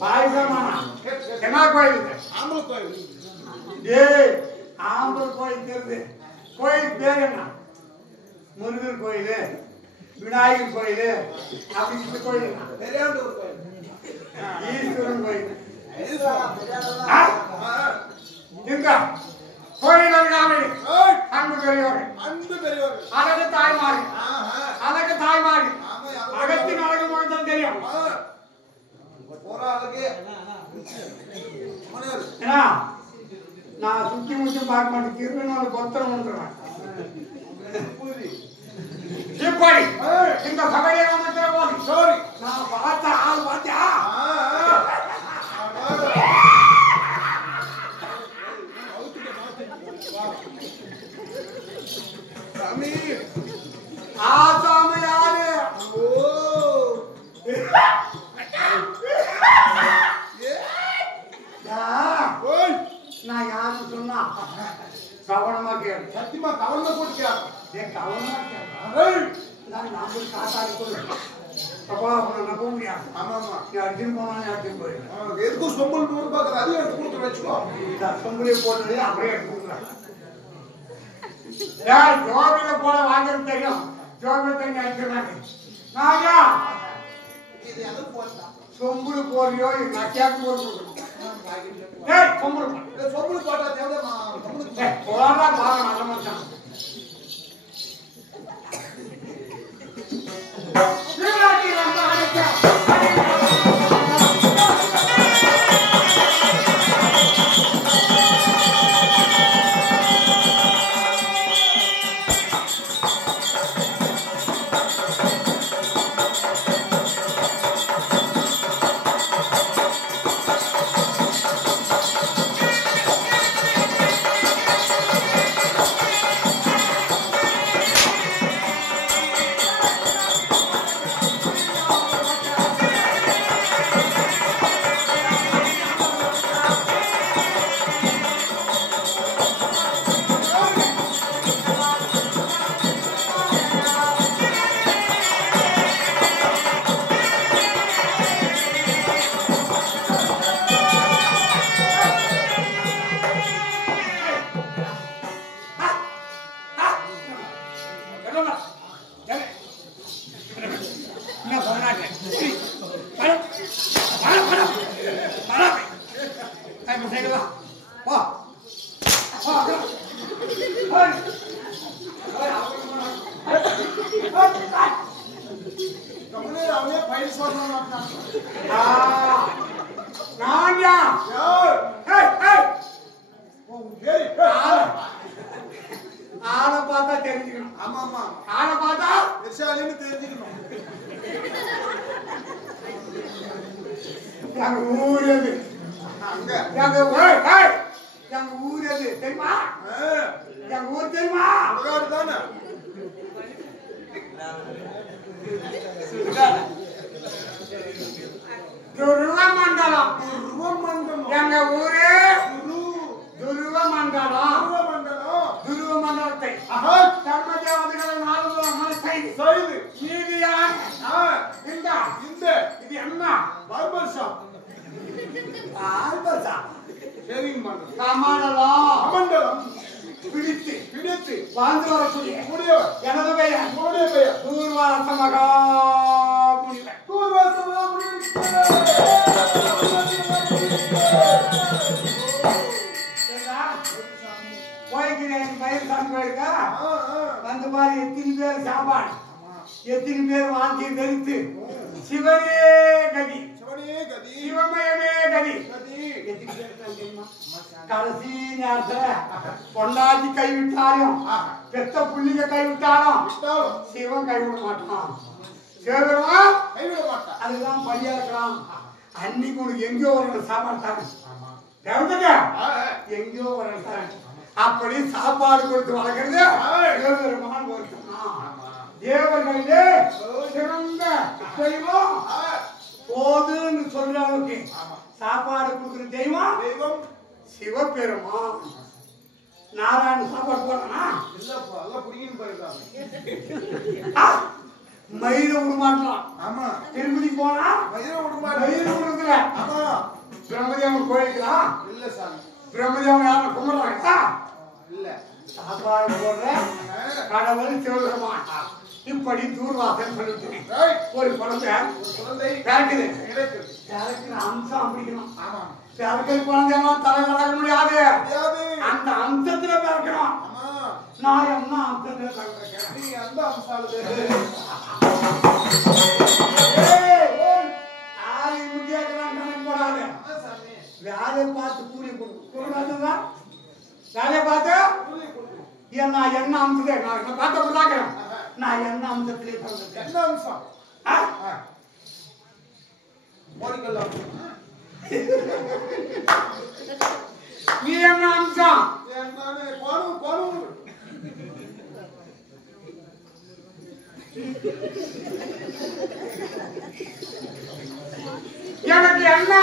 பாயசமானா என்ன கோயில் ஆம்பளை கோயில். டேய் ஆம்பல் கோயில் தெரியுது. கோயில் பேர் என்ன? முருகர் கோயில், விநாயகர் கோயில், அப்படி இந்த கோயில் என்ன? பெரியாண்டூர் கோயில். ஈஸ்வரன் கோயில். எங்க கோயில் இருக்காமல் அன்பு பெரியவர், அன்பு பெரியவர், அழகு தாய்மாரி, அழகு தாய்மாரி, அகத்தின் அழகு மட்டும் தெரியும். போற அழகு ஏன்னா நான் சுத்தி முத்தி பார்க்க மாட்டேன். திருநாள் கொத்தரம் வந்துடுவேன். இப்படி இந்த சபையை வந்துக்கிற போது சாரி நான் பார்த்த ஆள் பார்த்தியா? சாமி ஆசாம யாரு? நான் யாரு சொன்னா கவனமா கேளு. சத்தியமா கவர்மெண்ட் போட்டு கவனமா கேளு. நான் நம்பர் காத்தாடி கொடு. அப்பா நம்ப முடியாது. ஆமாமா நீ அர்ஜுன் போனா அர்ஜுன் போயிடு. எதுக்கும் சொம்பல் போட்டு பார்க்கறது அதையும் எடுத்து கொடுத்து வச்சுக்கோ. சொம்புலியை போட்டது அப்படியே எடுத்து கொடுக்குறேன். யார் ஜோபில போல வாங்கிறது தெரியும். ஜோபில தண்ணி அடிக்கிறாங்க. நாயா இது எதுக்கு போட்டா சொம்புல போறியோ நக்கியாக்கு போட்டு கொடுக்கணும். ஏய் சொம்புல சொம்பல் போட்டா தேவையா? போறா பாரு நல்ல மனுஷன். அவனே பயிர் சொல்றான். ஆளை பார்த்தா தெரிஞ்சுக்கணும். ஆமா ஆமா ஆளை பார்த்தா விசாலின்னு தெரிஞ்சுக்கணும். எங்க ஊர் எது? அங்க எங்க ஊர் எது தெரியுமா? எங்க ஊர் தெரியுமா? தானே துருவமண்டலம். துருவமண்டலம். எங்க ஊரு துருவமண்டலம். துருவமண்டலத்தை தர்ம தேவதைகள் நாலு மனசை செய்து நீதியான் இந்த இது என்ன? Barber shop. ஆல்பசா ஷேவிங் பண்றது. கமண்டலம். கமண்டலம் பிடித்து பிடித்து வாழ்ந்து வரக்கூடிய முடியவர் எனது பெயர் உங்களுடைய பெயர் தூர்வாச மகா முனிவர். போய்க்கிறேன் பயிர் சாப்பிடுக்கா வந்து பாரு எத்தனை பேர் சாப்பாடு, எத்தனை பேர் வாழ்க்கை தெரித்து சிவனே கதி, சிவமயமே கதி. கடைசி நேரத்துல பொண்டாட்டி கைவிட்டாலும் பெத்த புள்ளிங்க கைவிட்டாலும் சிவன் கைவிட மாட்டான். சிவபெருமான் கைவிட மாட்டான். அதுதான் பள்ளியா இருக்கலாம். அன்னைக்கு உனக்கு எங்கேயோ ஒரு சாப்பாடு தானே எங்கேயோ ஒரு தானே. அப்படி சாப்பாடு கொடுத்து வளர்க்கறது சிவபெருமான் தேவர்களிலே சிறந்த தெய்வம். போதுன்னு சொல்ற அளவுக்கு சாப்பாடு கொடுக்குற தெய்வம் தெய்வம் சிவபெருமான். நாராயண சாப்பாடு போடுறானா? மயில விடமாட்டான். ஆமா. திருப்பதி போனா மயில விடமாட்டான். மயில விடுறதுல. ஆமா. பிரம்மதேவன் கோயிலுக்குதா? இல்ல சாமி. பிரம்மதேவன் யாரும் கும்பிடுறாங்களா? இல்ல. சாப்பாடு போடுற கடவுள் சிவபெருமான். இப்படி தூர்வாசல் சொல்லிட்டு ஒரு குழந்தை பிறக்குது. பிறக்கிற அம்சம் அப்படிக்கணும். பிறக்கிற குழந்தையெல்லாம் தலை வளர முடியாது. அந்த அம்சத்துல பிறக்கணும். நான் என்ன அம்சத்துல பிறக்கிறேன்? நீ எந்த அம்சாலும் போடாது. வேலையை பார்த்து கூலி கொடுக்குறதுதான். வேலையை பார்த்து நான் என்ன அம்சத்தை நான் பார்த்த உள்ளாக்கிறேன். நான் என்ன அம்சத்திலே பிறந்திருக்கேன்? என்ன அம்சம்? நீ என்ன அம்சம்? எனக்கு என்ன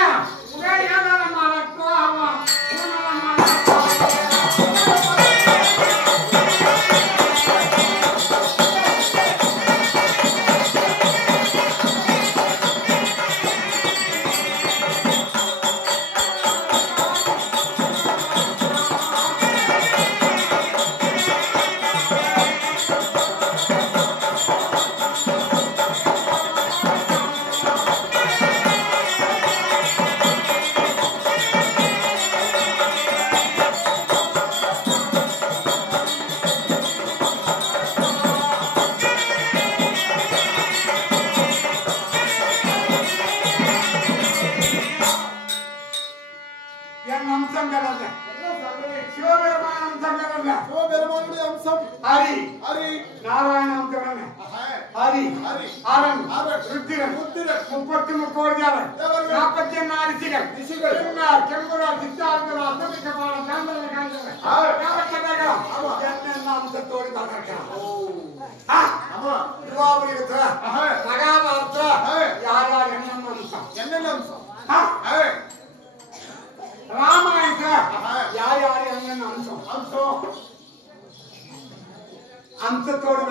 அம்சத்தோடு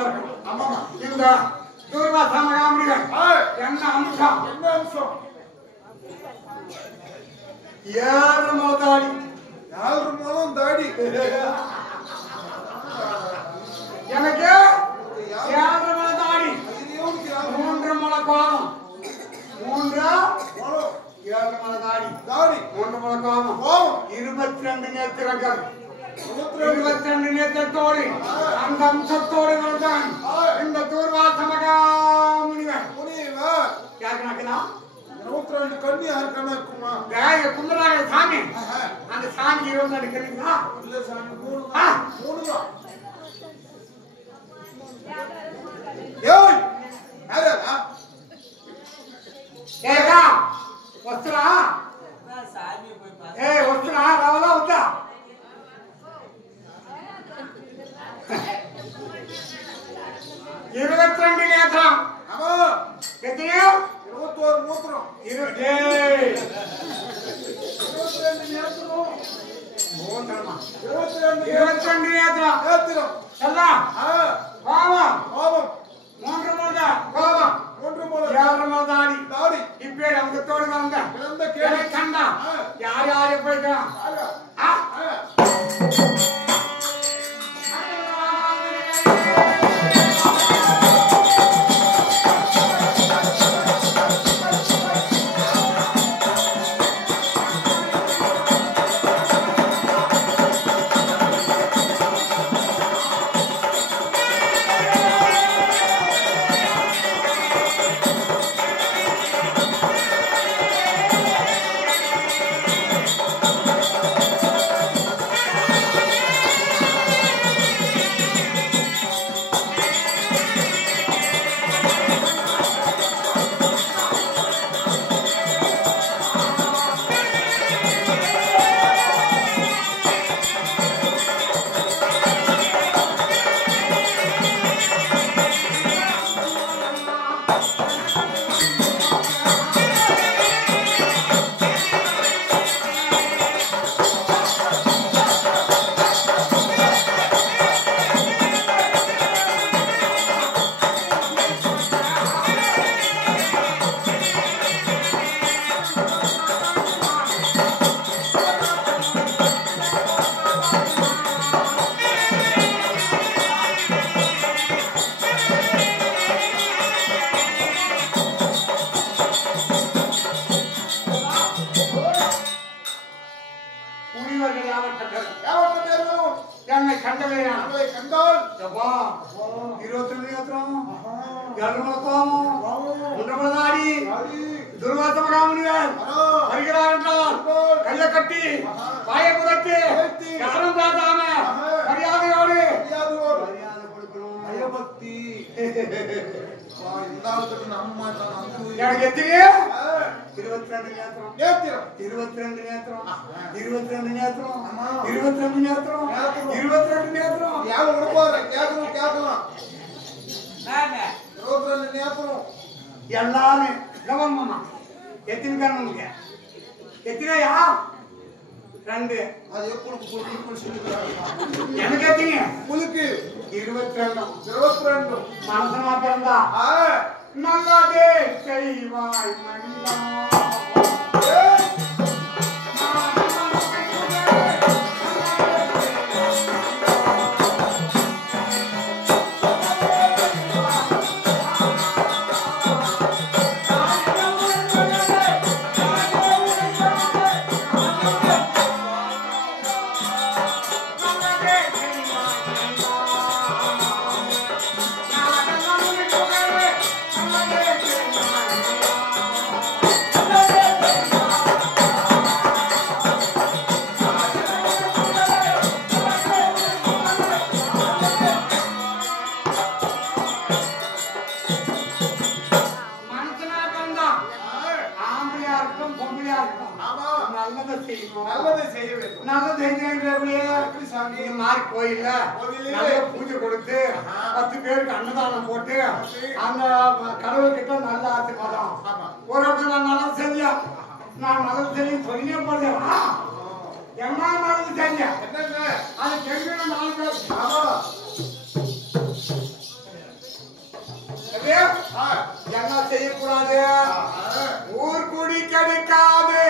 இந்த துர்வாச மகாமுனிகள் என்ன அம்சம்? என்ன அம்சம்? 7 முழம் தாடி. 7 முழம் தாடி. எனக்கு 7 முழம் தாடி, 3 முழம் கோபம். 7 முழம் தாடி, 3 முழம் கோபம், 22 நேத்திரங்கள், 22 நேத்திரத்தோடு அந்த அம்சத்தோடு வந்தான் இந்த தூர்வாச மகாமுனிவர். யாருக்குனாக்கலாம் 22 கண்ணி யாருக்கான இருக்குமா? கும்பராக சாமி. அந்த சாமி 22 கண்ணுங்களா? இல்ல சாமி 3 தான். ஏய் யாரா? ஏகா வஸ்த்ரா சாமி போய் பாரு. ஏய் வஸ்த்ரா ராவலா உத்தா 22 நேத்திரம். ஆமா. எத்தனையோ? 21 மூத்திரம். 22 நேத்திரம். மூத்திரமா? 22 நேத்திரம். நேத்திரம். எல்லா? கோபம். கோபம். 3 முழம் கோபம். 3 முழம். 7 முழம் தாடி. தாடி. இப்பே அங்கத்தோடு வந்த. இந்த கேளை கண்டா. யார் யார் போய்க்கலாம்? முனிவர்கள் யாவற்றவர் யாவற்ற பேரும் என்னை கண்டவையா உங்களை கண்டால் எப்பா 22 நேத்திரம் எல்மோகோமம் உண்டமதாடி துர்வாச மகாமுனிவர் வருகிறார் என்றால் கையை கட்டி வாயை புதைத்து யாரும் பார்த்தாம மரியாதையோடு மரியாதை கொடுக்கணும் பயபக்தி எனக்கு எத்தனை 22 நேத்திரம் 22 நேத்திரம் 22 நேத்திரம் 22 நேத்திரம் 22 நேத்திரம் யாரு கொடுப்பாரு கேட்கலாம் 22 நேத்திரம் எல்லாமே கவனமா எத்தனை கண்ணுங்க எத்தனையா 2 அது எப்படி எனக்கு எத்தனை உங்களுக்கு 22 மனசனா பிறந்தா நல்லதே செய்வாய் மனிதா கோயில்ல பூஜை கொடுத்து 10 பேருக்கு அன்னதானம் போட்டு அந்த கடவுள்கிட்ட நல்ல ஆசீர்வாதம் ஒரு இடத்துல நான் நல்லது செஞ்சேன் நான் நல்லது செஞ்சு சொல்லியே போட்டேன் என்ன நல்லது செஞ்சேன் அது தெரிஞ்சு 4 பேர் என்ன செய்யக்கூடாது ஊர் குடி கிடைக்காது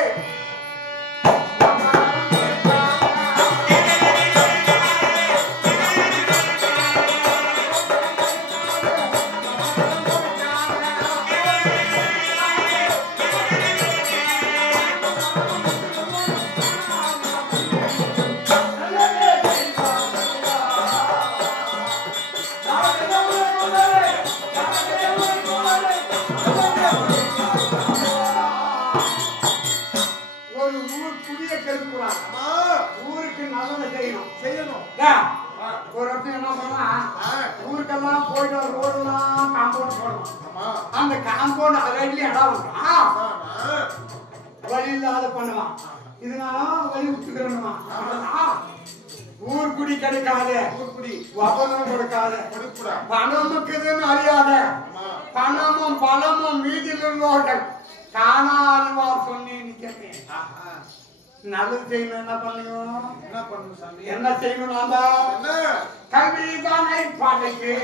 ஊருக்கு நல்லதை செய்யணும் ஒரு இடத்துல என்ன பண்ணா ஊருக்கெல்லாம் போயிட்டு ரோடுலாம் காம்பவுண்ட் போடணும் அந்த காம்பவுண்ட் அரையில இடம் வந்துடும் வழி இல்லாத பண்ணுவான் இதனால வழி விட்டுக்கிறணுமா ஊர் குடி கிடைக்காது வபனம் கொடுக்காது பணம் இருக்குதுன்னு அறியாத பணமும் பலமும் மீதில் இருந்தவர்கள் தானா அறிவார் சொன்னேன் கேட்டேன் நல்லது செய்யணும் என்ன பண்ணணும் என்ன செய்யணும் நாம கல்விதானை பாதைக்கு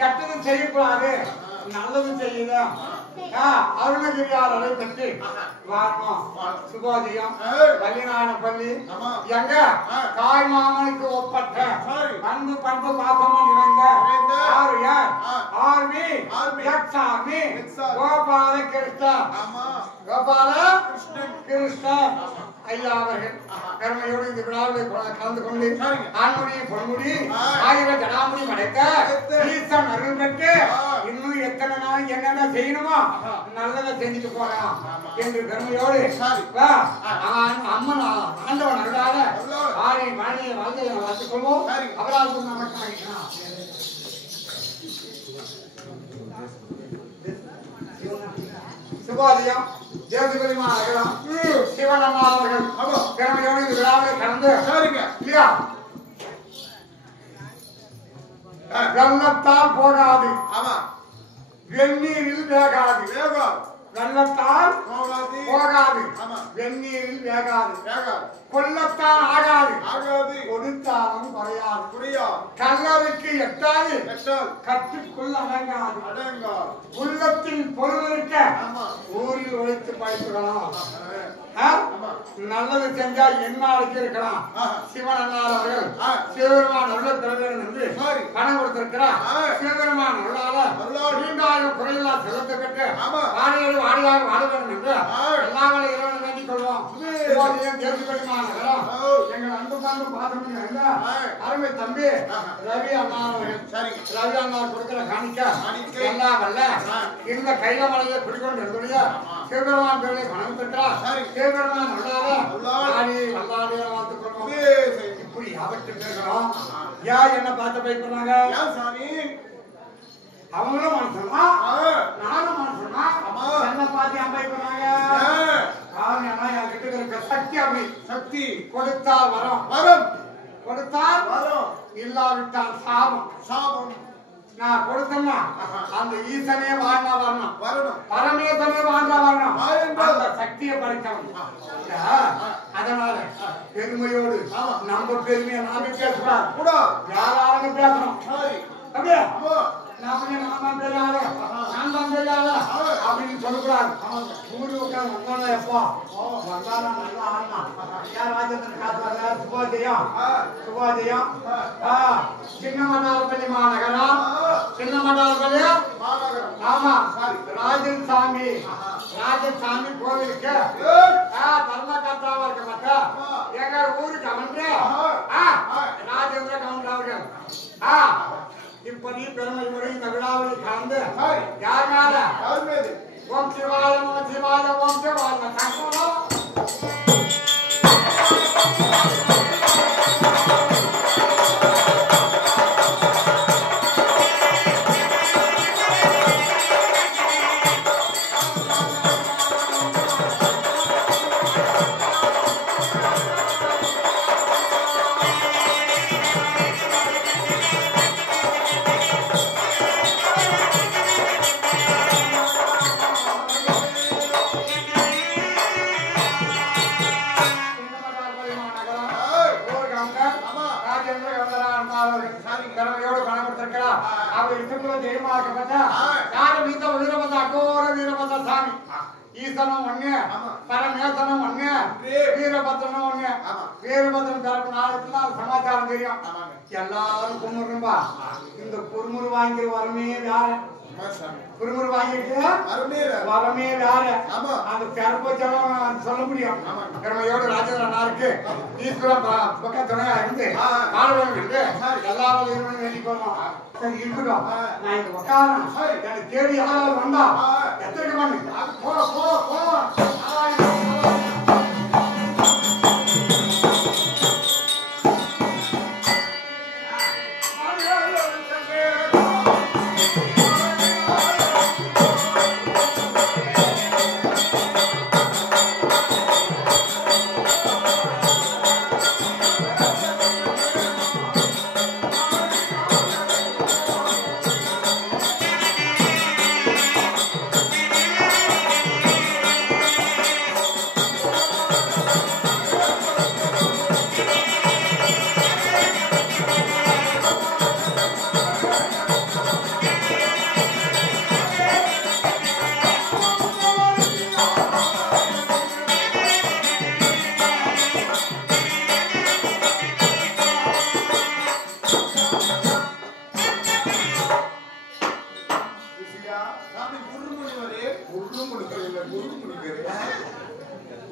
கெட்டதும் செய்யக்கூடாது நல்லதும் செய்யுதான் அருணகிரியாரை பற்றி வாரணம் சுபோதயம் கல்யாண பள்ளி எங்க தாய் மாமனுக்கு ஒப்பற்ற அன்பு பண்பு பாசமும் நிறைந்த ஆர்மி கோபால கிருஷ்ணன் ஐயா அவர்கள் பெருமையோடு இந்த விழாவில் கலந்து கொண்டு ஆண்முடி பொன்முடி ஆயிரம் ஜடாமுடி மடைக்க ஈசன் அருள் பெற்று இன்னும் எத்தனை நாள் என்னென்ன செய்யணுமோ நல்லதை செஞ்சுட்டு போறான் என்று பெருமையோடு அம்மன் ஆண்டவன் அருளாக ஆணை மழையை வாழ்க்கையை வளர்த்துக் கொள்வோம் அவரால் நமக்கு சுபோதயம் தேவதிபதிமா சிவன் அம்மா அவர்கள் திறமையோடு இந்த விழாவில் கலந்து இல்லையா வெள்ளத்தால் போகாது வெந்நீரில் வேகாது வெள்ளத்தால் போகாது, வெந்நீரில் வேகாது, கொல்லத்தான் ஆகாது, கொடுத்தாலும் குறையாது, கல்லருக்கு எட்டாது, கற்றுக்குள் அடங்காது, உள்ளத்தின் பொருள் இருக்க ஊரில் உழைத்து பயன்படலாம். நல்லது செஞ்சா என்ன இருக்கலாம். சிவன் அண்ணார் அவர்கள் சிவபெருமான் அருள் பெற வேண்டும் என்று பணம் கொடுத்திருக்கிறார். சிவபெருமான் அருளால நீண்டாயும் குறையில்லா செலுத்த பெற்று வாழையோடு வாழையாக வாழ வேண்டும் என்று எல்லாமே இறைவனை வேண்டிக் கொள்வோம். எங்கள் அன்பு சார்ந்து பாசம் அருமை தம்பி ரவி அண்ணா அவர்கள் ரவி அண்ணா கொடுக்கிற காணிக்க எல்லா வல்ல இந்த கைலமலையை குடிக்கொண்டு இருந்துடைய சிவபெருமான் பேரை பணம் பெற்றார். சிவபெருமான் இப்படி அவற்றை பேசுறோம். யார் என்ன பார்த்து பயப்படுறாங்க? அவங்களும் மனுஷனா நானும் மனுஷனா என்ன பார்த்து ஏன் பயப்படுறாங்க? காரணம் என்ன? என்கிட்ட இருக்க சக்தி அப்படி சக்தி கொடுத்தால் வரும் வரும் கொடுத்தால் வரும் இல்லாவிட்டால் சாபம் சாபம். நான் கொடுத்தேன்னா அந்த ஈசனே வாழ்ந்தா வரணும் வரணும் பரமேசனே வாழ்ந்தா வரணும் அந்த சக்தியை படைக்கணும். அதனால பெருமையோடு நம்ம பெருமையை நாம பேசக்கூடாது கூட யாராலும் பேசணும். அப்படியே நாம தெரியாத நான் தான் தெரியாத அப்படின்னு சொல்லக்கூடாது. ஊரு உட்காந்து வந்தாலும் எப்போ வந்தாலும் நல்லா ஆடலாம். யார் ராஜேந்திரன் காத்து சுபாஜயம் சுபாஜயம் சின்ன மண்டாலப்பள்ளி மாநகரம் சின்ன மண்டாலப்பள்ளி ஆமா ராஜன் சாமி கோவிலுக்கு தர்மகர்த்தாவா இருக்க மாட்டா எங்க ஊருக்கு அமர்ந்து ராஜேந்திர கவுண்டர் அவர்கள் இப்படி பெருமை முறை இந்த விழாவில் கலந்து யாருனால ஓம் சிவாய நம சிவாய ஓம் சிவாய தங்கோம். ஈசனும் ஒண்ணு பரமேசனும் ஒண்ணு வீரபத்ரனும் ஒண்ணு. வீரபத்ரன் தரப்பு நாளுக்கு நாள் சமாச்சாரம் தெரியும். எல்லாரும் குமுறும்பா. இந்த குறுமுறு வாங்கிற வரமே வேற குறுமுறு வாங்கிட்டு வரமே வேற. அந்த பெருப்பச்சலம் சொல்ல முடியும். பெருமையோடு ராஜேந்திரனா இருக்கு ஈஸ்வரன் பக்க துணையா இருந்து ஆளுநர் இருக்கு எல்லாரும் வேண்டிக் கொள்ளணும். சரி இருக்கட்டும். நான் இந்த உட்காரம் எனக்கு தேடி யாராவது வந்தா எத்தனை பண்ணு போ போ போ.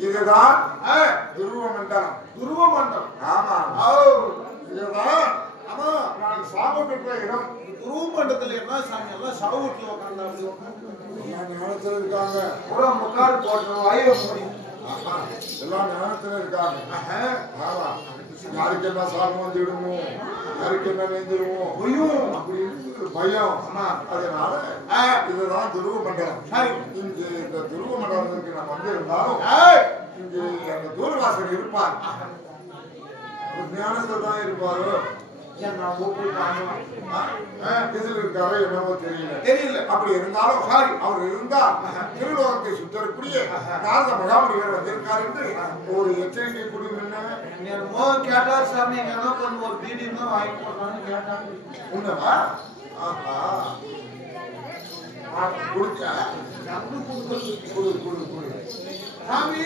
இதுதான் துருவ மண்டலம். துருவ மண்டலம் ஆமா இதுதான். ஆமா நான் சாப பெற்ற இடம். துருவ மண்டலத்துல என்ன சாமி எல்லாம் சாவுட்ல உட்கார்ந்தா ஞானத்துல இருக்காங்க. பூரா முக்கால் போட்டு வாயில மூடி எல்லாம் ஞானத்துல இருக்காங்க. ஆமா யாருக்கு என்ன சாபம் வந்துடுமோ யாருக்கு என்ன நேர்ந்துடுமோ அப்படின்னு பயம். அதனால இதுதான் துருவ மண்டலம். இங்க இந்த துருவ மண்டலத்துக்கு நம்ம வந்து இருந்தாலும் இங்க அந்த தூர்வாசர் இருப்பார். ஞானத்தில் தான் இருப்பாரு. இதில் இருக்காரோ என்னவோ தெரியல அப்படி இருந்தாலும் சாரி அவர் இருந்தால் திருலோகத்தை சுத்தரக்கூடிய நாரத மகாமுனிவர் வந்திருக்கார் என்று ஒரு எச்சரிக்கை கொடுங்க. கேட்டார் சாமி ஒரு பீடி வாங்கி போடுறான்னு கேட்டாங்க. உண்டவா கொடுத்தா கொடு சாமி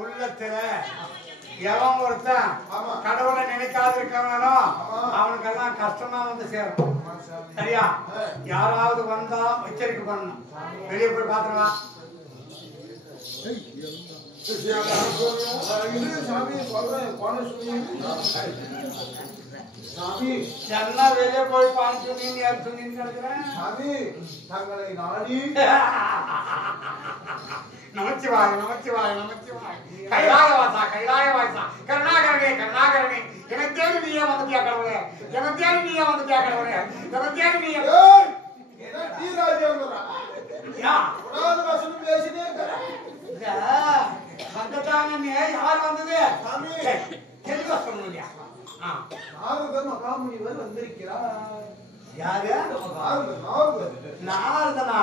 உள்ளத்துல எவன் ஒருத்தன் கடவுளை நினைக்காது இருக்கவனோ அவனுக்கெல்லாம் கஷ்டமா வந்து சேரும். சரியா? யாராவது வந்தா எச்சரிக்கை பண்ணணும். வெளியே போய் பாத்துக்கலாம். என்ன வெளியே போய் பாஞ்சு தங்களை நாடி நமச்சிவாய நமச்சிவாய நமச்சிவாய கைலாய வாசா கருணாகரணே கருணாகரணே எனக்கு தேடி நீயே வந்துட்டியா கடவுளே, எனக்கு தேடி நீயே வந்துட்டியா கடவுளே, எனக்கு தேடி நீயே யார் வந்தது தெளிவா சொல்லணும்யா. மகாமுனிவர் வந்திருக்கிறார். யாரு? நாரதனா?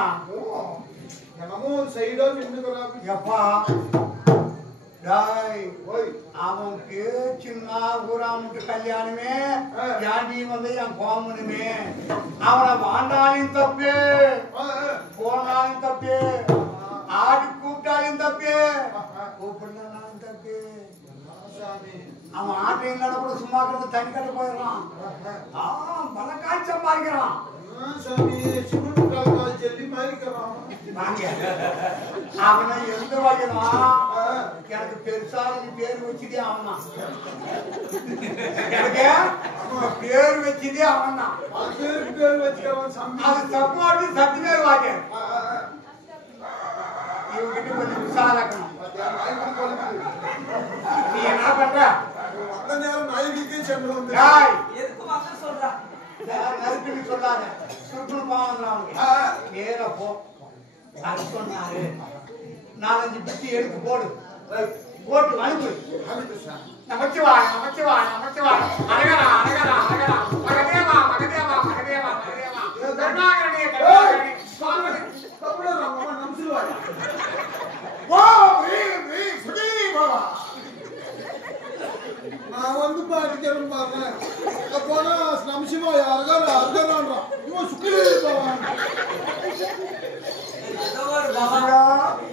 அவன் பேச்சுன்னா ஊராமுட்டு கல்யாணமே யாண்டி வந்து என் கோமனுமே அவனை வாண்டாலும் தப்பு, போனாலும் தப்பு, ஆடி கூப்பிட்டாலும் தப்பு, கூப்பிடலாம் தப்பு. அவன் ஆட்டையும் கூட சும்மா கிட்ட தண்ணி கட்ட போயிடலாம். பல காய்ச்சல் சம்பாதிக்கிறான். அவனை எந்த வகையா எனக்கு பெருசா பேர் வச்சுதே அவனா, எனக்கு பேர் வச்சுதே அவன் தான். அது தப்பு சத்து பேர் வாங்க. இவங்கிட்ட கொஞ்சம் விசாரிக்கணும். நீ என்ன பண்ற? சொல்லாத நேர போ. சொன்னாரு 4-5 பிச்சு எடுத்து போடு, போட்டு அனுப்பு. நமச்சிவாய நமச்சிவாய நமச்சிவாய அழகரா அழகரா அழகரா மகதேவா மகதேவா மகதேவா மகதேவா கருணாகரணே கருணாகரணே சுவாமி நமச்சிவாய.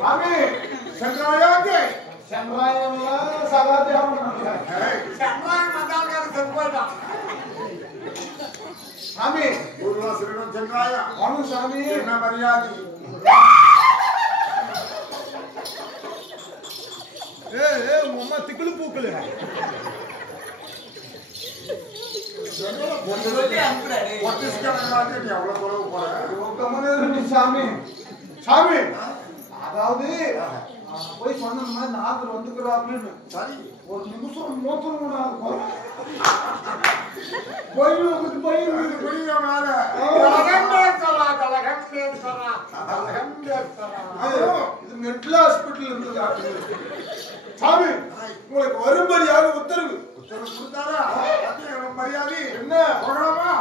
स्वामी चंद्राया के चंद्राया सगाते हम चंद्राया मदाल का संकोटा स्वामी गुरुला श्रीनो चंद्राया अनु स्वामी ना मर्यादी ए मम्मा तिकलू पूकले சாமி அதாவது போய் சொன்னா நாகர் வந்துக்கிறாப்லன்னு சரி ஒரு நிமிஷம் மோத்திரம் கூட இது மென்டல் ஹாஸ்பிட்டல் இருந்தது சாமி உங்களுக்கு வரும்படியாக உத்தரவு கொடுத்தாரா மரியாதை என்ன போகலாமா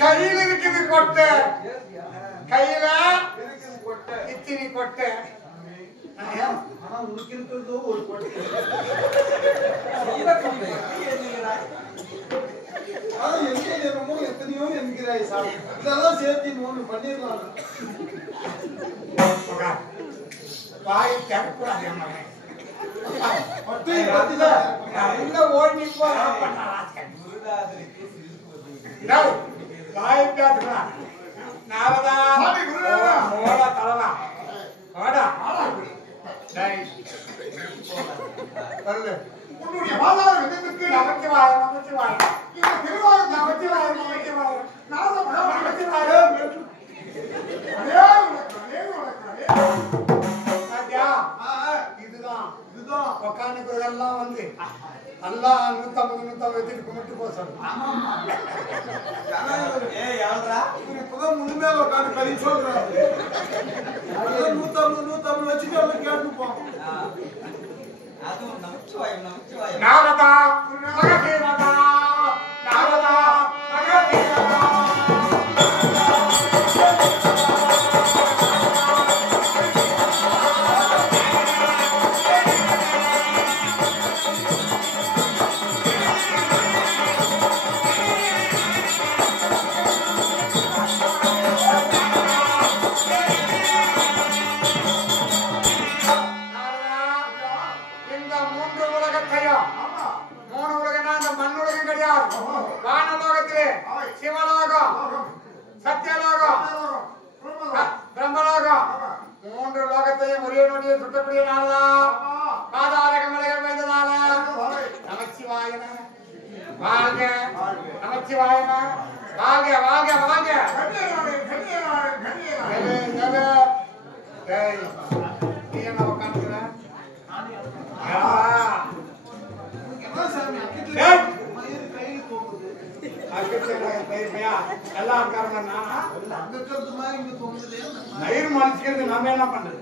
கையில இருக்குது கொட்டை கையில இருக்குது கொட்டை இத்தினி கொட்டை ஆனா உனக்கு இருக்கிறதோ ஒரு கொட்டை என்னமோ எத்தனையோ என்கிறாய் சாமி இதெல்லாம் சேர்த்து ஒண்ணு பண்ணிடலாம் வாய் திறக்கூடாது ஓடி இதுதான் உக்காந்துக்கிறதெல்லாம் வந்து நல்லா 150 கும்பிட்டு போக இப்பதான் முழுமையாக உட்காந்து கறி சொல்றாரு 150 வச்சுட்டு எல்லாம் கேட்டுப்போம் நாரதா நாரதா நாரதா நாம என்ன பண்றது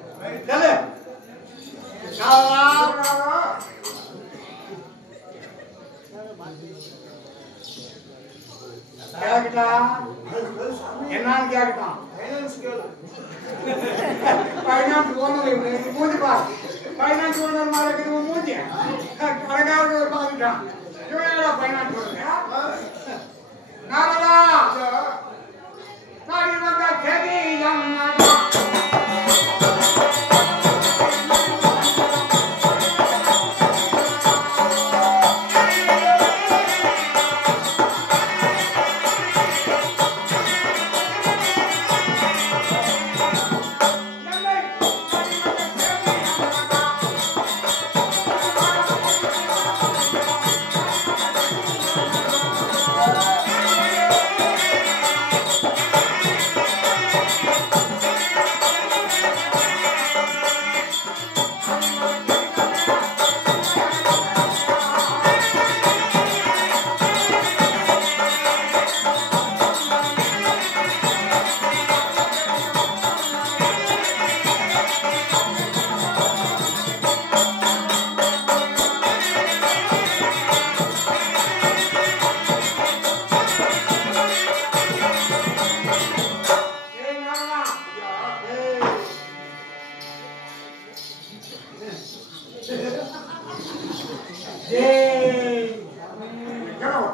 என்னன்னு கேட்கட்டான் பைனான்ஸ் ஓனர் மூஞ்சி பாரு பைனான்ஸ் ஓனர் மாதிரி மூஞ்சி கடைக்காரர் பாத்துட்டான் இவன் பைனான்ஸ் ஓனர் நாரதா நாடி வந்த தேதி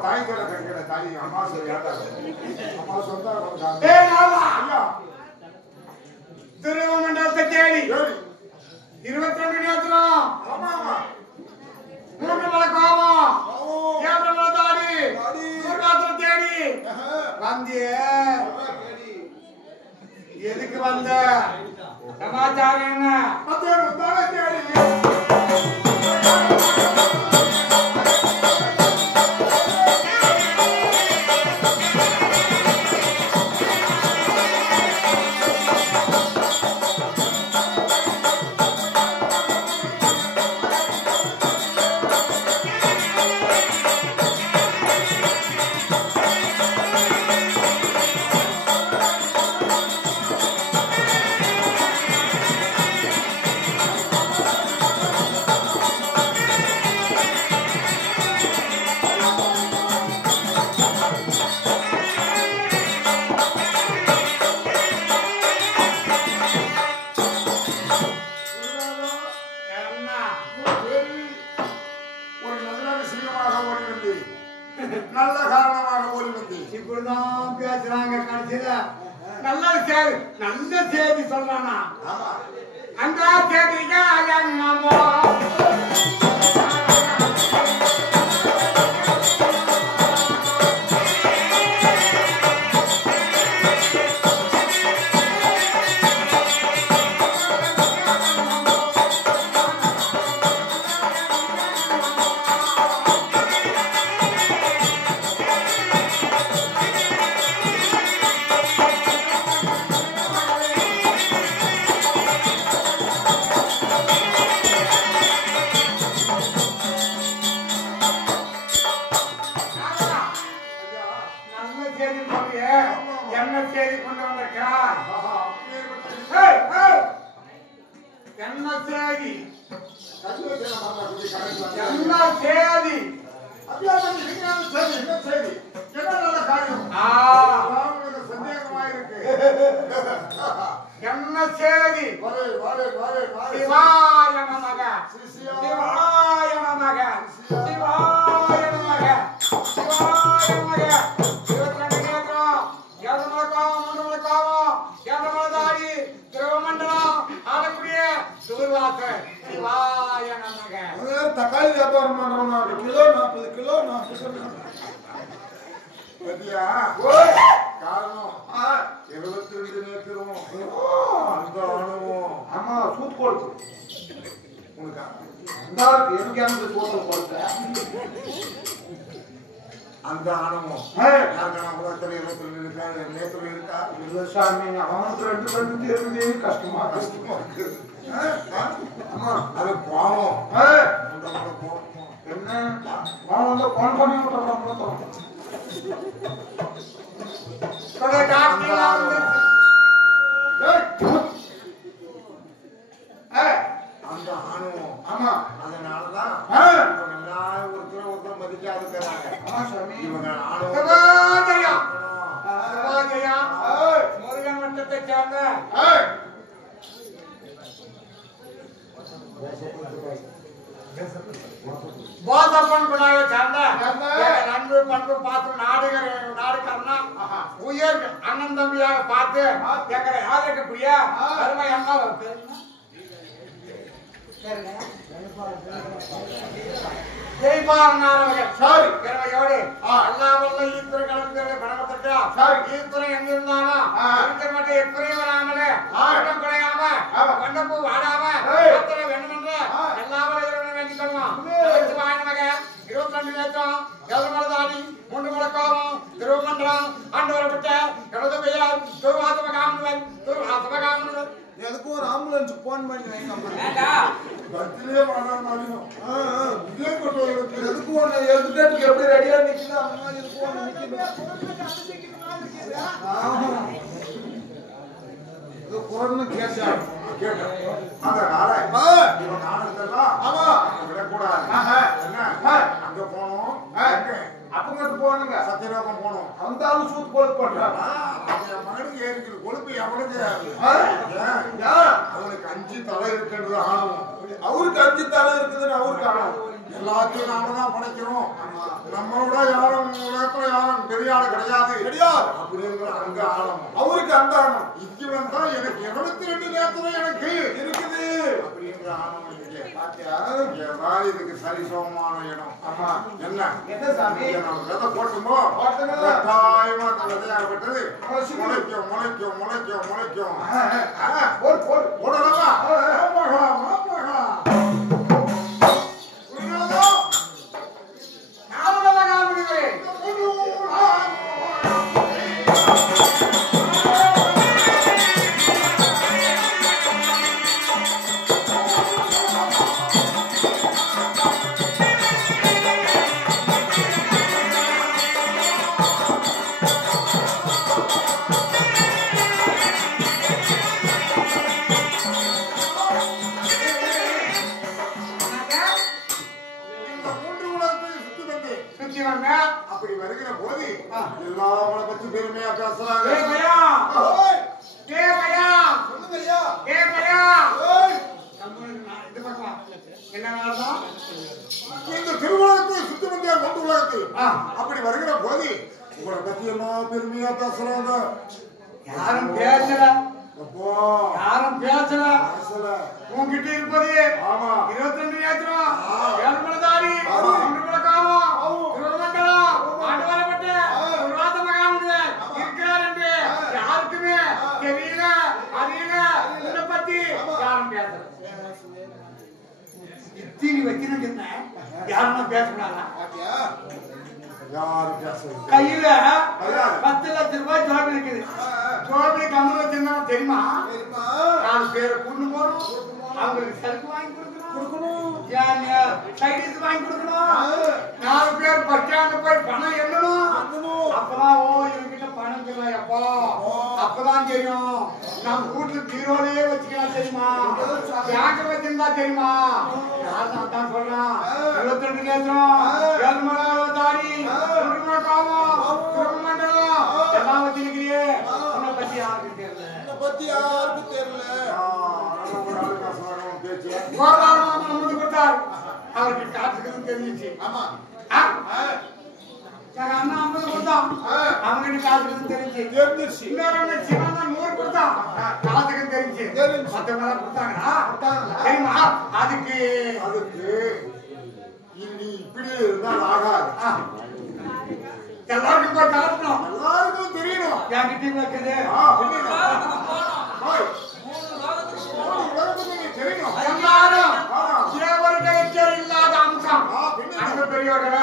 தாய் தோட கட்டிட தாலி அம்மா சரியாட்டா அம்மா சொந்தா திருவமண்டலத்தை தேடி 22 நேரம் மூன்று மலை கோபம் 7 மலை தாடி சூர்வாத்திரம் தேடி வந்திய எதுக்கு வந்த சமாச்சாரம் என்ன தேடி நல்ல காரணமாக ஓடி வந்து இப்படிதான் பேசுறாங்க. கடைசியில நல்ல செய்தி சொல்றானா அந்த செய்திக்கு என்ன செய்தி கொண்டு வந்திருக்கிறார்? என்ன செய்தி? என்ன செய்தி? சந்தேகமாயிருக்கு. என்ன செய்தி? சிவாய நமக சிவாய நமக சிவாய நமக சிவாய நமக. 22 நேரம் 7 மலை கோபம் 3 மலை கோபம் 7 மலை தாடி திருவமண்டலம் ஆடக்கூடிய சூர்வாசர் சிவாய நமக. தக்காளி வியாபாரம் பண்றோம். கிலோ 40 கிலோ 40 பத்தியா காரணம் 22 நேரம் அந்த அனுபவம். ஆமா சூப்பர் உனக்கு எனக்கு அந்த சூப்பர் போட்ட அந்த அனுபவம் யாருக்கான 22 இருக்கா நேத்துல இருக்கா இல்ல சாமி அவனுக்கு 2 இருந்து கஷ்டமா இருக்கு. ஆமா அது பாவம் என்ன பாவம் வந்து போன் பண்ணி விட்டுறோம். அந்த அனுபவம் ஆமா அதனாலதான் ஒருத்தர் மதிக்காதுங்கிறாங்க. இவங்க முருகன் மட்டத்தை சேர்ந்த போதப்பண்புனாவை சேர்ந்த நண்பு பண்பு பார்த்து நாடுகாரனா உயர் அண்ணன் தம்பியாக பார்த்து எங்களை ஆதரிக்கக்கூடிய அருமை அண்ணா ஜெய்பாலனாரவர்கள் கிழமையோடு அல்லாவல்ல ஈத்துறை கலந்து பணப்பட்டிருக்கிறார். ஈத்துறை எங்கிருந்தாலும் இருக்கிற மட்டும் எத்துறை வராமலே ஆட்டம் குறையாம கண்டப்பூ வாடாம அத்தனை வேண்டுமென்ற எல்லாவரும் இறைவனை வேண்டிக் கொள்ளலாம். 22 நேரம் 7 மலை தாடி 3 மலை கோபம் திருவமண்டலம் ஆண்டு வரப்பட்ட எனது பெயர் துருவாசமகாமனுவர் துருவாசமகாமனுவர். எதுக்கும் ஒரு ஆம்புலன்ஸ் போன் பண்ணி எதுக்கும் எடுத்துட்டு எப்படி ரெடியா நிக்குது அந்த மாதிரி விடக்கூடாது. அங்க போனோம் அப்பங்கிட்டு போனுங்க சத்தியலோகம் போனோம் அந்த ஆளு சூத்து கொழுப்பு பண்றாங்க என் மகனுக்கு ஏறிக்கிற கொழுப்பு எவனுக்கு அவனுக்கு 5 தலை இருக்கிறது ஆணவம் அவருக்கு 5 தலை இருக்குதுன்னு அவருக்கு ஆணவம் எல்லாத்தையும் நாம தான் படைக்கிறோம் நம்மளோட யாரும் உலகத்துல யாரும் பெரிய ஆள் கிடையாது அப்படிங்கிற அங்க ஆழம் அவருக்கு அந்த ஆணம் இவன் தான் எனக்கு 22 நேரத்துல எனக்கு இருக்குது அப்படிங்கிற ஆணம் இதுக்கு சரிசமமான இடம் என்ன சாமி விதை போட்டுமோ கட்டாயமா அந்த விதையாகப்பட்டது முளைக்கும் முளைக்கும் முளைக்கும் முளைக்கும் போடலாமா அப்படி வருகிற போது எல்லாவளை பத்தி பெருமையா பேசுறாங்க இந்த திருவுலகத்தை சுத்தி வந்தியா கொண்டு உலகத்தை அப்படி வருகிற போது உங்களை பத்தி எல்லாம் பெருமையா பேசுறாங்க யாரும் பேசல உங்ககிட்ட இருப்பது 22 நேத்திரம் 7 மலதாரி 1 முழக்காமம் திருமண்டலம் ஆண்டவரப்பட்ட உருவாத மகாமுனிவர் இருக்கிறார் என்று யாருக்குமே தெரியல அறியல இதை பத்தி யாரும் பேசல இத்தீனி வைக்கணும் யாருன்னா பேசுறாங்க கையில 10 லட்சம் ரூபாய் ஜோபி இருக்குது ஜோபி கம்பு வச்சிருந்தா தெரியுமா 4 பேரை கூட்டு போறோம் அவங்களுக்கு சரக்கு வாங்கி கொடுக்கணும் சைடிஸ் வாங்கி கொடுக்கணும் 4 பேர் பஸ் ஸ்டாண்ட் போய் பணம் எண்ணணும் அப்பதான் இவங்கிட்ட பணம் இல்லையப்பா அப்பதான் தெரியும் நம்ம வீட்டுல பீரோலயே வச்சுக்கலாம் தெரியுமா பேங்க் வச்சிருந்தா தெரியுமா யாரும் தான் சொல்றான் 22 நேரம் 7 மலதாரி 1 முழக்காமம் திருமண்டலம் எல்லாம் வச்சிருக்கிறியே உன்னை பத்தி யாருக்கு தெரியல அவருக்கு காத்துக்கு தெரிஞ்சிச்சு அண்ணா 50 கொடுத்தான் அவங்களுக்கு காத்துக்கு தெரிஞ்சிச்சு இன்னொரு சிவனா 100 கொடுத்தான் காத்துக்கு தெரிஞ்சு மத்தவங்க கொடுத்தாங்களா தெரியுமா அதுக்கு இப்படி இருந்தால் ஆகாது எல்லாருக்கும் போய் காட்டணும் எல்லாருக்கும் தெரியணும் என்கிட்ட வைக்குது எல்லாரும் தேவர்களுக்கே இல்லாத அம்சம் அந்த பெரியவர்கள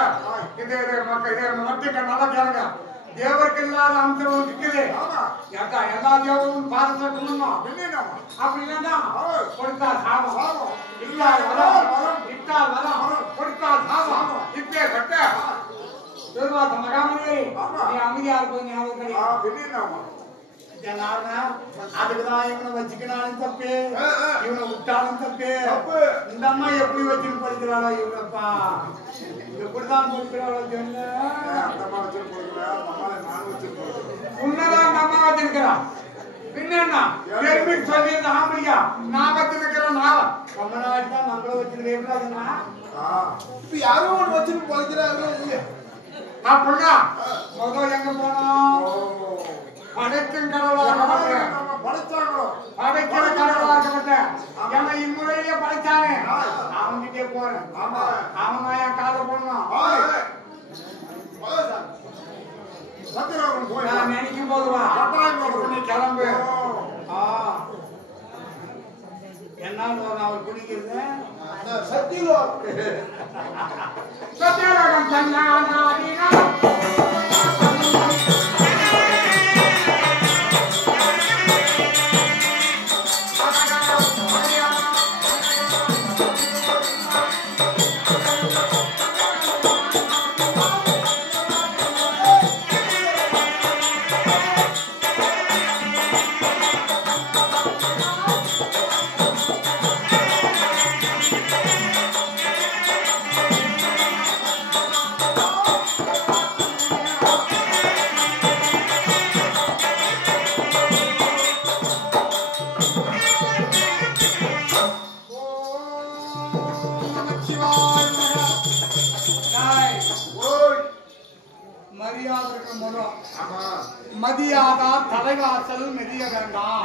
இது மட்டும் நல்லா கேளுங்க தேவருக்கு இல்லாத அம்சம் இருக்குது எல்லா தேவரும் பாதத்தை கொள்ளணும் அப்படி இல்லைன்னா கொடுத்தா சாபம் இல்லாத வரம் இட்டால் வரம் கொடுத்தால் சாபம் இப்பே கட்ட திருவாச மகாமணி நீ அமைதியா இருப்பது ஞாபகம் அதுக்குதான் இவனை வச்சுக்கினாலும் தப்பு இவனை விட்டாலும் தப்பு இந்த அம்மா எப்படி வச்சுன்னு படிக்கிறாளோ இவனப்பா எப்படிதான் படிக்கிறாளோ உன்னதான் அந்த அம்மா வச்சிருக்கிறான் பின்னா பெருமை சொல்லியிருந்த ஆம்பளியா நான் வச்சிருக்கிறேன் நான் ரொம்ப நாள் தான் நம்மள வச்சிருக்கேன் இப்ப யாரும் ஒண்ணு வச்சுன்னு படிக்கிறாங்க அப்படின்னா முதல் எங்க போனோம் படைக்கும் கடவுளாக படைக்கிற கடவுளாக என்ன இம்முறையிலே படைச்சானே அவன்கிட்டே போறேன் அவன் தான் என் காலை போடணும் நான் நினைக்கும் போதுவா நீ கிளம்பு என்ன அவர் குடிக்கிறது சத்தியலோகம் தன்னானா மதியாதா தலைவாசல் மெதிய வேண்டாம்.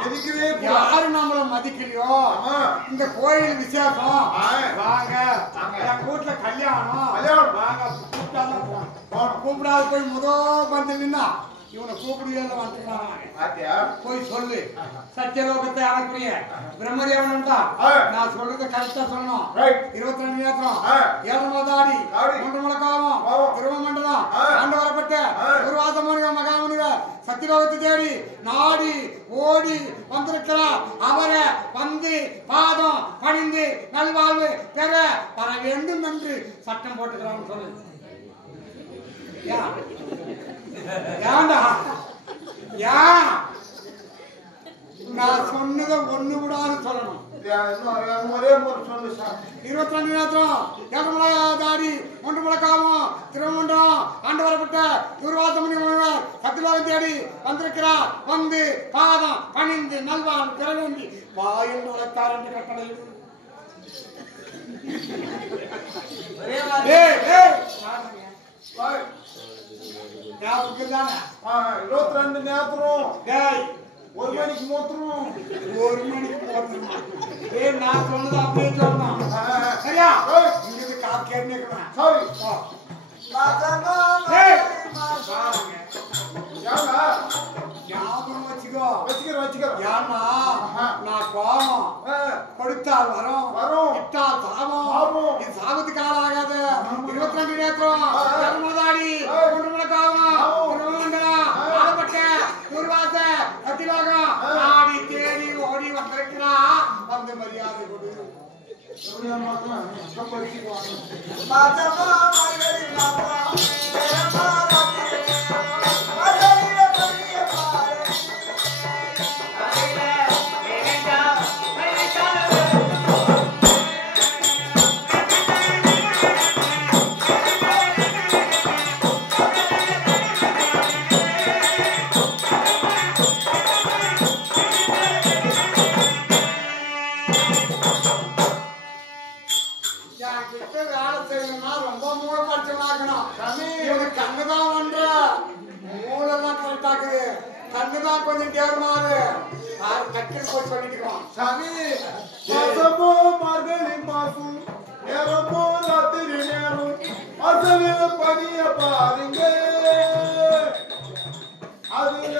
யாரு நம்மள மதிக்கலையோ இந்த கோயில் விசேஷம் வாங்க, என் வீட்டுல கல்யாணம் வாங்க கூப்பிடாது போய் வந்து நின்னா இவனை கூப்பிடுவே வந்துட்டான் போய் சொல்லு. சத்தியலோகத்தை அடக்கூடிய பிரம்மதேவன் நான் சொல்றத கரெக்டா சொல்லணும். 22 நேத்திரம் 7 மாதாடி 3 முழக்காவும் திருவமண்டலம் ஆண்டு வரப்பட்ட ஒரு வாசமுனிவர் மகாமுனிவர் சத்தியலோகத்தை தேடி நாடி ஓடி வந்திருக்கிறார். அவரை வந்து பாதம் பணிந்து நல்வாழ்வு பெற வர வேண்டும் என்று சட்டம் போட்டுக்கிறான்னு சொல்லு. ஏண்டா நான் சொன்னதை ஒண்ணு விடாது சொல்லணும். ஒரே முறை சொல்லு சார். 22 நேத்திரம் 7 தாடி 3 முழக்காவும் திருமண்டலம் ஆண்டு வரப்பட்ட துர்வாசமுனி முனிவர் சத்தியலோகம் தேடி வந்திருக்கிறார். வந்து பாதம் பணிந்து நல்வான் பெற வேண்டி வாயில் நுழைத்தார் என்று கட்டளையிடு. தானே 22 நேத்திரம் 1 மணிக்கு மூத்துரும் 1 மணிக்கு மூத்துரும். நான் சொன்னது அப்படியே சொல்லணும். சரியா? இங்கிருந்து காத்து கேட்டுக்கிறேன். ஞாபகம் வச்சுக்கோ. ஏன்னா நான் கோபம் கொடுத்தால் வரும் இட்டால் சாபம். இது சாபத்துக்கு ஆளாகாது. 22 நேத்திரம் 3 முழக்காவும் ஆளப்பட்ட துர்வாச சத்தியலோகம் ஆடி தேடி ஓடி வந்திருக்கிறா. வந்து மரியாதை கொடு. கண்ணுதான் கொஞ்சம் தேர்மாறு டக்குன்னு போய் சொல்லிட்டுருக்கோம். சாமி மாசமோ மார்கழி மாசம் நேரமோ ராத்திரி நேரம் அசல பனிய பாருங்க. அதுல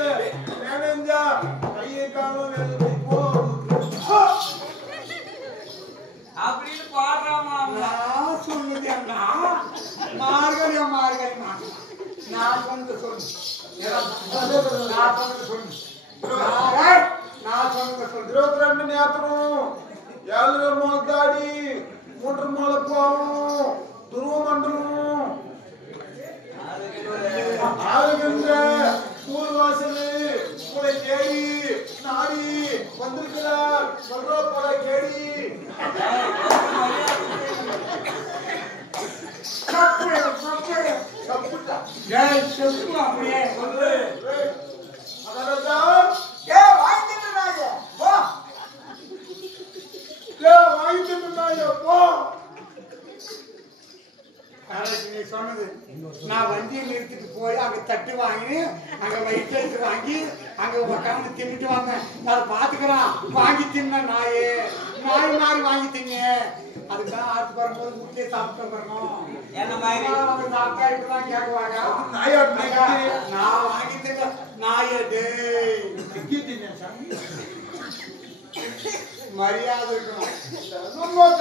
நினைஞ்சா கையை காலம் அப்படின்னு பாடுறாமா சொல்லுது. மார்கழி மார்கழி மாசம் நான் வந்து சொல்லு. நான் சொன்னது சொல்லு. 22 நேத்திரம் 7 மாதாடி 3 முழக்காவும் துருவமண்டலம் ஆளுகின்ற ஸ்கூல் வாசல் உங்களை தேடி நாடி வந்திருக்கிறார். சொல்ற போல கேடி அப்படியே சொல்லு. சொன்னது நான் வண்டியை நிறுத்திட்டு போய் அங்க தட்டு வாங்கி அங்க வயிற்று வாங்கி அங்க உட்காந்து தின்னுட்டு வந்தேன். அதை பாத்துக்கிறான் வாங்கி தின்ன நாய் மாதிரி வாங்கி திங்க. அதுதான் ஆட்டு வரும்போது முக்கிய சாப்பிட்டு வரணும். என்ன மாதிரி அவங்க சாப்பிட்டா இப்பதான் கேட்குவாங்க. நான் வாங்கி திங்க நாயடே மரியாதை இருக்கணும். சொல்லுவாங்க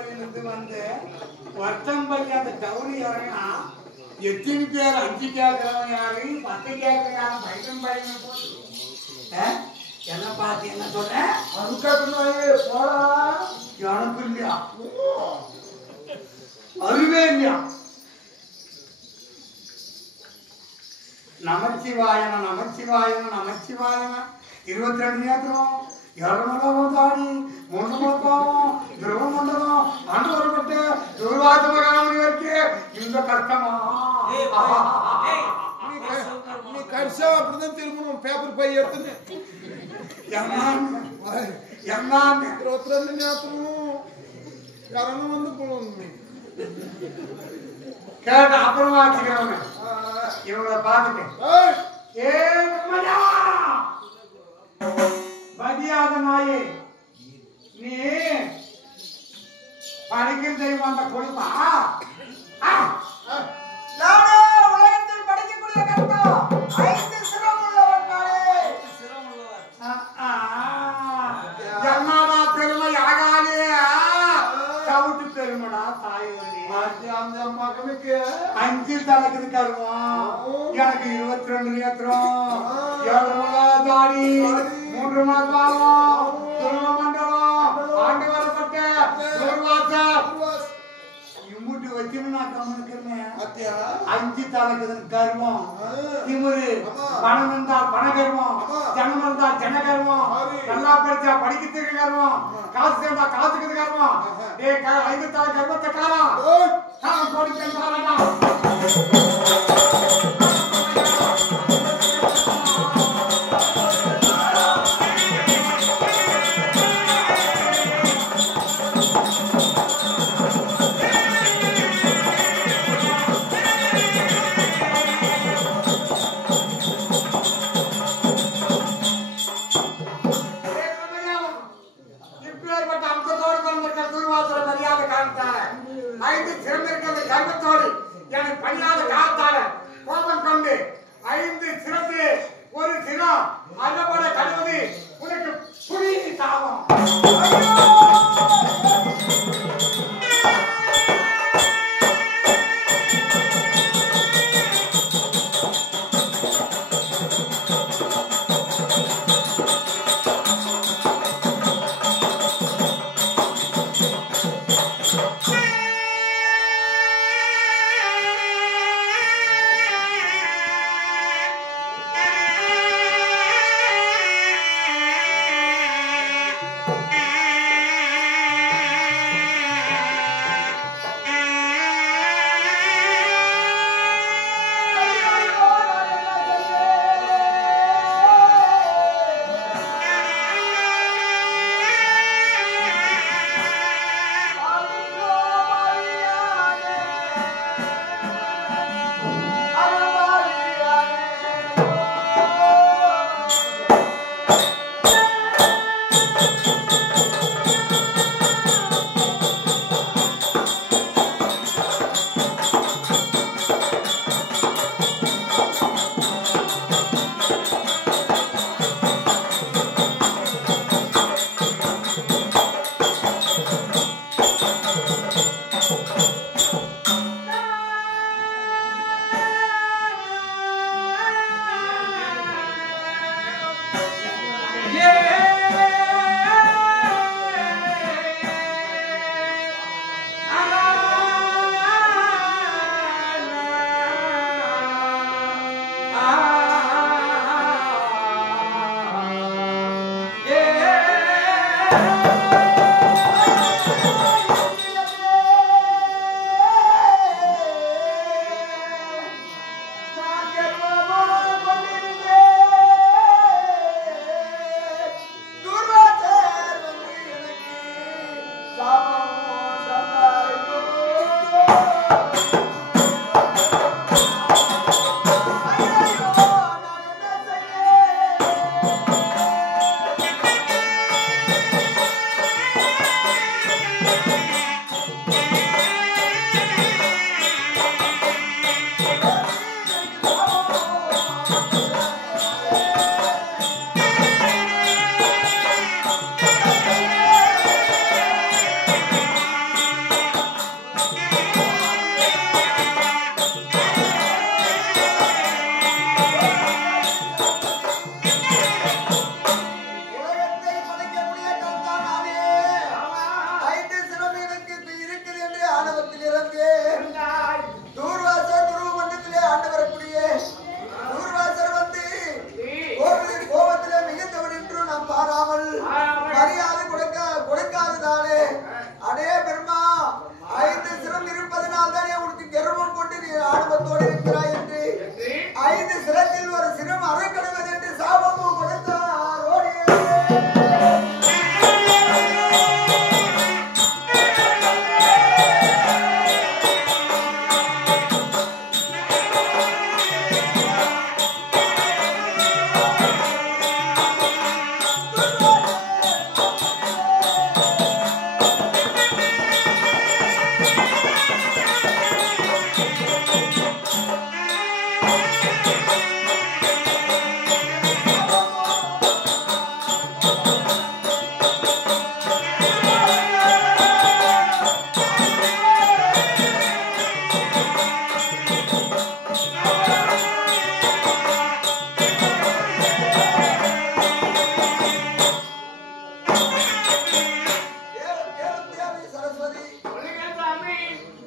திருப்பதியிலிருந்து வந்து வருத்தம் பையன் அந்த கௌரி இறங்கினா எத்தனை பேர் 5 கேட்கிறவன் யாரு 10 கேட்கிறவன் பையன் பையன் போட்டு என்ன பார்த்து என்ன சொல்றேன் அதுக்கு போடா எனக்கு இல்லையா அதுவே இல்லையா நமச்சிவாயன நமச்சிவாயன நமச்சிவாயன 22 நேத்திரம் 200 தாடி 300 பாவம் துருவமண்டலம் ஆண்டவர்பட்டு துர்வாசமகாமணி வரைக்கும் இந்த கஷ்டமா நீ கடைசியா அப்படிதான் திரும்பணும் பேப்பர் பை எடுத்துன்னு என்ன 22 நேத்திரம் யாரும் வந்து போகணும் கேட்ட அப்புறமா வச்சுக்கிறவங்க இவங்களை பார்த்துட்டு மதியாத நாயே நீ படிக்கிற தெய்வம் அந்த கொடுப்பா உலகத்தில் படிக்கக்கூடிய கருத்தம் 5 சிரம் உள்ளவன் என்னடா பெருமை ஆகாலே சவுட்டு பெருமைடா தாயோனி அந்த மகனுக்கு 5 தலைக்குது கருவம் எனக்கு 22 நேத்திரம் 7 தாடி 3 பாவம் துருவமண்டலம் ஆண்டு வரப்பட்ட இம்முட்டு வச்சுன்னு நான் கவனிக்கிறேன் 5 தலைக்குது கருவம் திமுரு பணம் இருந்தால் பண கருவம் ஜனம் இருந்தால் ஜன கருவம் நல்லா படிச்சா படிக்கிறதுக்கு கருவம் காசு சேர்ந்தா காசுக்கு கருவம் 5 தலை கருவத்தை காரம் நான் கொடுப்பேன் காரணா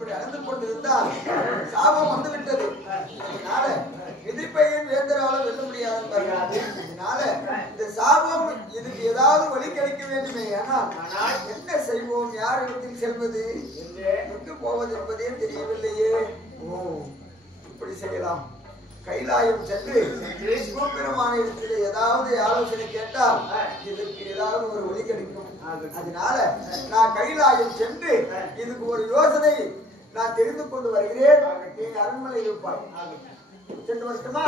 இப்படி அடைந்து கொண்டிருந்தால் சாபம் வந்து விட்டது. அதனால விதிப்பையும் வேந்தரால வெல்ல முடியாது. அதனால இந்த சாபம் இதுக்கு ஏதாவது வழி கிடைக்க வேண்டுமே. ஆனால் என்ன செய்வோம்? யாரிடத்தில் செல்வது, எங்கு போவது என்பதே தெரியவில்லையே. ஓ, இப்படி செய்யலாம். கைலாயம் சென்று சிவபெருமான இடத்தில் ஏதாவது ஆலோசனை கேட்டால் இதுக்கு ஏதாவது ஒரு வழி கிடைக்கும். அதனால நான் கைலாயம் சென்று இதுக்கு ஒரு யோசனை நான் தெரிந்து கொண்டு வருகிறேன். நீங்க அரண்மனை இருப்பாய். சென்று வரட்டுமா?